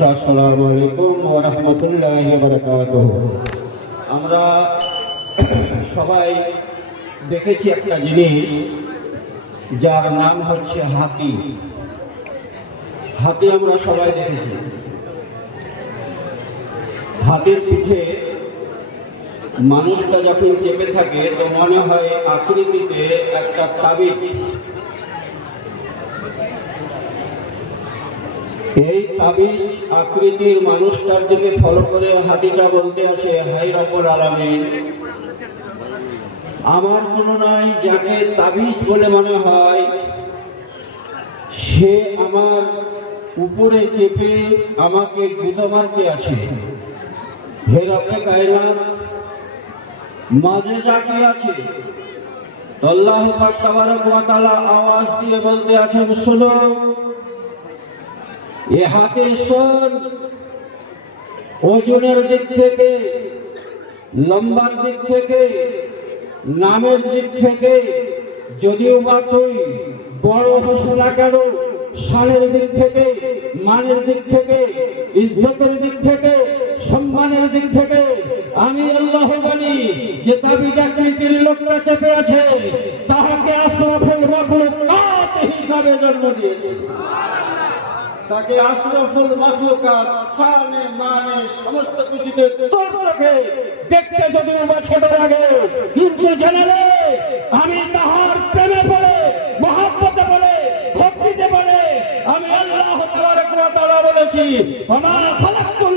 হচ্ছে আসসালামু আলাইকুম ওয়া রাহমাতুল্লাহি ওয়া বারাকাতুহু। আমরা সবাই দেখেছি একটা জিনিস, যার নাম হচ্ছে হাতি। হাতি আমরা সবাই দেখেছি। হাতির পিঠে মানুষটা যখন চেপে থাকে, তো মনে হয় আকৃতিতে একটা তাবিজ। এই তাবিজ আকৃতির মানুষটার দিকে ফলো করে হাতিটা বলতে আছে হাই রব্বুল আলামিন। আমার তুলনায় যাকে তাবিজ বলে মনে হয়, সে আমার উপরে চেপে আমাকে গুঁতো মারতে আছে হে কায়নাত, মাঝে যাকে আছে? আল্লাহ পাক আওয়াজ দিয়ে বলতে আছেন, শুনো এ শোন ওজনের দিক থেকে, লম্বার দিক থেকে, নামের দিক থেকে, যদিও বা তুই বড় হোস না কেন সালের দিক থেকে, মানের দিক থেকে, ইজ্জতের দিক থেকে, সম্মানের দিক থেকে, আমি আল্লাহ বলি যে দাবি চাকরির লোকটা চেপে আছে, তাহাকে আশরাফুল মাখলুকাত হিসাবে জন্ম দিয়েছে। তাকে আশরাফুল মাখলুকাত শানে মানে সমস্ত কিছুতে তোর চোখে দেখতে যদি বা ছোট লাগে, কিন্তু জানালে আমি তাহার প্রেমে বলে মহাব্বতে বলে ভক্তিতে বলে আমি আল্লাহ তাবারক ওয়া বলেছি, ওমা খালাকুল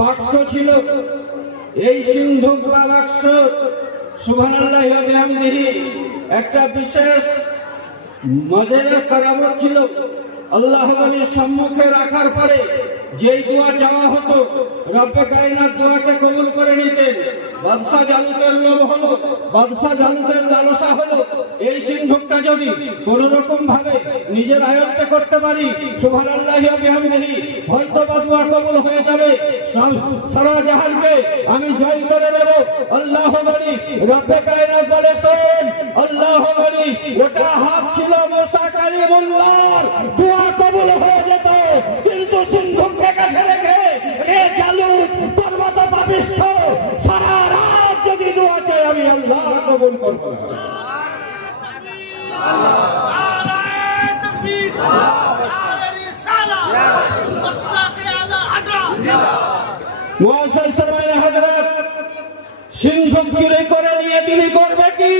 বাক্স ছিল। এই সিন্ধুক বা বাক্স, সুবহানাল্লাহ ওয়া একটা বিশেষ মজেদার কারামত ছিল। আল্লাহ সম্মুখে রাখার পরে যেই দোয়া চাওয়া হতো, রব্বে কায়নাত দোয়াকে কবুল করে নিতেন। বাদশা জালুতের লোভ হলো বাদশা জালুতের লালসা হলো। এই সিন্ধুকটা যদি কোন রকম ভাবে নিজের আয়ত্তে করতে পারি কবল হয়ে সারা জাহানকে আমি জয় করে দেবো আল্লাহ বলি, রব্বে কায়নাত বলে আল্লাহ বলি, ওটা হাত ছিল মোসা কালিমুল্লাহর। দোয়া কবুল হয়ে যেত। কিন্তু সিন্ধুকে কাছে রেখে এ জালুক তোর পাপিষ্ঠ সারা রাত যদি দোয়া চাই, আমি আল্লাহ কবুল আল্লাহ সিন্ধুক চুরি করে নিয়ে তিনি করবে কি?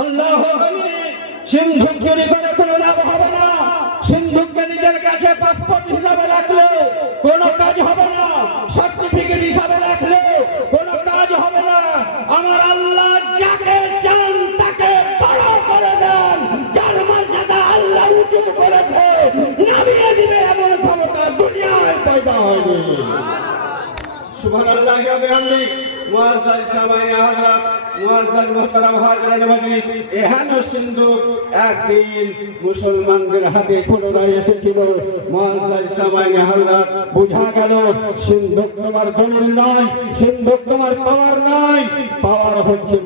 আল্লাহ সিন্ধুক চুরি করে কোনো লাভ হবে না। সিন্ধুককে নিজের কাছে পাসপোর্ট হিসাবে রাখলে ಸಮಯ পাওয়ার হচ্ছে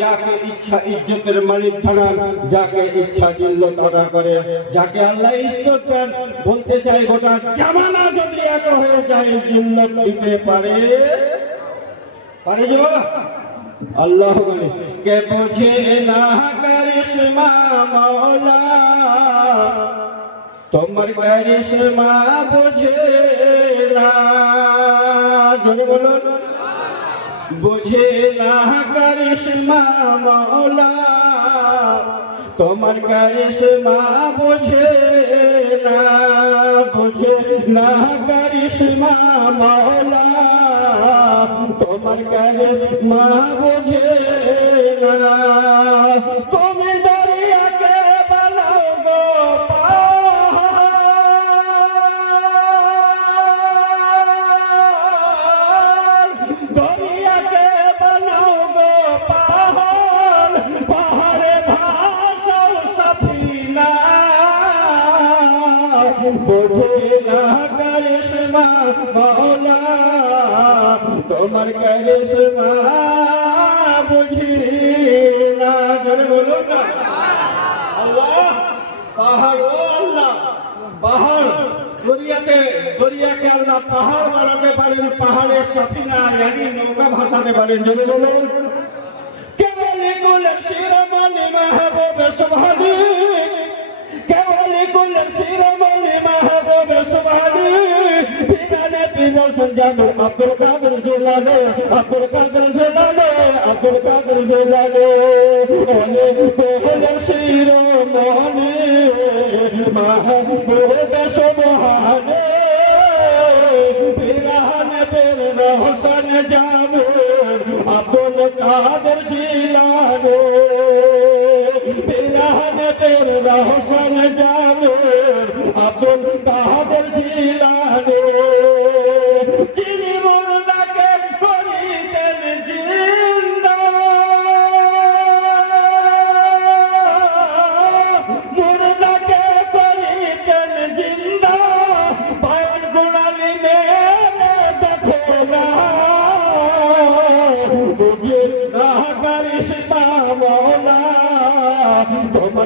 যাকে ইচ্ছা ইজ্জতের মালিক বানান, যাকে ইচ্ছা জিল্লত অর্ডার করে। যাকে আল্লাহ ইজ্জত বলতে চাই গোটা জামানা যদি এক হয়ে যায় জিল্লত দিতে পারে। পারে যে বাবা আল্লাহ বলে, কে বোঝে না করিশ্মা মৌলা তোমার করিশ্মা বোঝে না। জোরে বলুন বুঝে না করিশ্মা মৌলা তোমার করিশ্মা বুঝে না। বুঝে না করিশ্মা মৌলা তোমার করিশ্মা বোঝে না। বুঝি না জোরে বলুন না। আল্লাহ, পাহাড়, ও আল্লাহ, পাহাড় দরিয়াতে দরিয়াকে আল্লাহ পাহাড় বানাতে পারেন, পাহাড়ের সাফিনা ইয়ানি নৌকা ভাসাতে পারেন, যদি বলুন। কেবলি গুলের শিরোমণি মাহবুব সুবহানি, কেবলি গুলের শিরোমণি संजाने अब्दुल कादिर जिलाने अब्दुल कादिर जिलाने अब्दुल कादिर जिलाने ओने पहले शीर मोहने महबूब सुबहाने पिराने पीर हुसन जामो अब्दुल कादिर जिलाने पिराने पीर हुसन जामो अब्दुल कादिर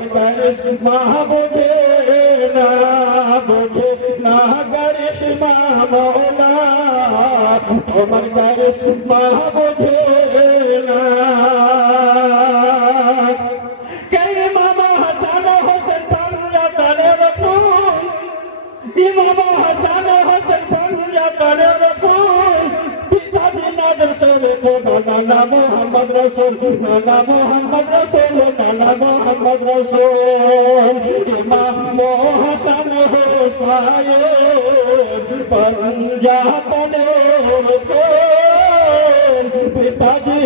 তোমার করিস মা বুঝে না বুঝে না করিস মৌলা তোমার করিস মা বুঝে না ইমাম হাসান হোসেন পাঞ্জা তারে রসুল বিনাদের সেবে তো নানা মোহাম্মদ রসুল নানা মোহাম্মদ রসুল নানা মোহাম্মদ রসুল ইমাম হাসান হোসাইন পাঞ্জা তারে রসুল পিতাজি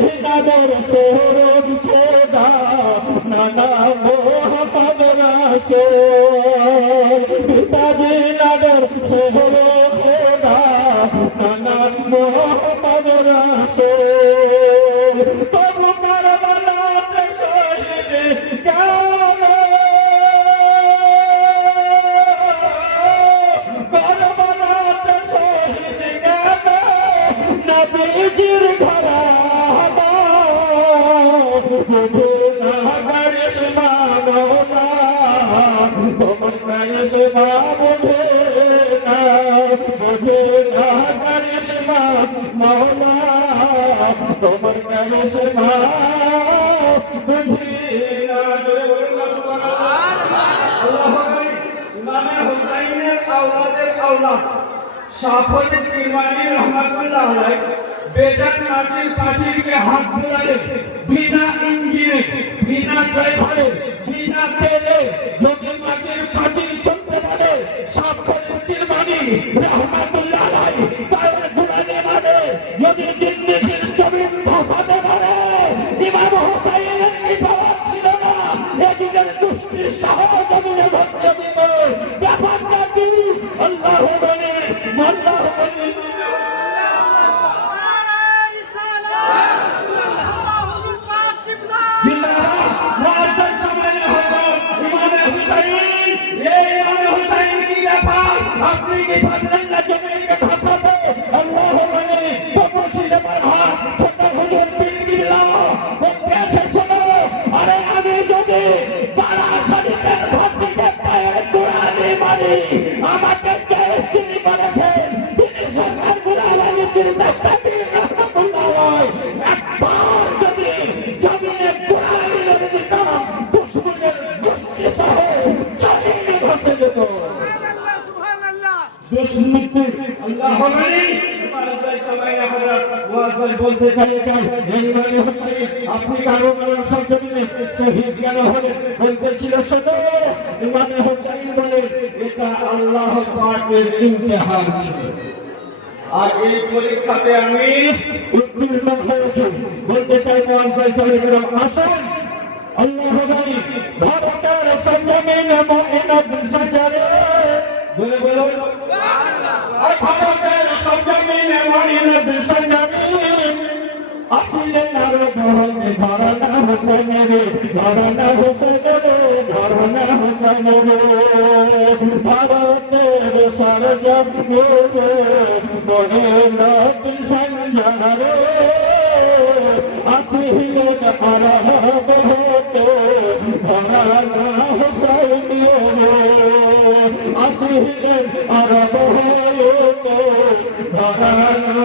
আল্লাহু আকবার ইমামে হুসাইনের আওলাদের আওলাদ শাফিউদ্দিন ইমানি রহমাতুল্লাহ আলাইহ বেজান মাটির পাঁচিলকে হাত বোলালে বিনা ইঞ্জিনে বিনা ড্রাইভারে বিনা তেলে যদি মাটির পাঁচিল চলতে পারে রহমাতুল্লাহ বলতে আপনি কারও কারও সংশোধনে শহীদ কেন হলে বলতেছিল হোসাইন বলে এটা আল্লাহ আর এই পরীক্ষাতে আমি উত্তীর্ণ হয়েছি বলতে চাই মহাশয় সাহেবের আসুন আল্লাহ। ভাই ভারতের সঞ্জমিন মহিনত সঞ্জরে বলে, বলো। আর ভারতের সঞ্জমিন মহিনত সঞ্জমিন আসিলে নারদ হতে ভরনা হোসেন রে ঘরানা হোসেন রে ঘরানা হোসেন রে আসিলেন আরব হতে ঘরানা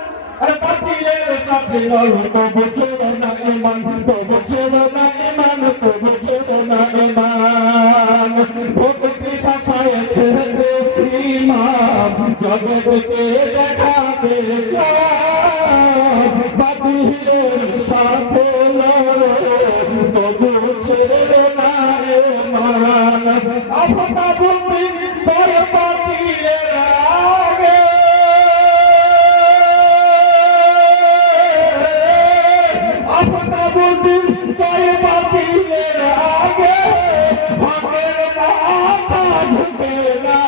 আর বাতিলের সাথে লড়ো তো বুঝো না ইমান তো বুঝো না ইমান তো বুঝো না ইমান। ভক্তি পাশায় আপনা বুদ্ধি বড় বাতিলের আগে ভগের মাথা ঝুঁকে না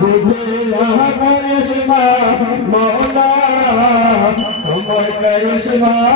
বুঝে না করিসমা মৌলা তোমার করিসমা বুঝে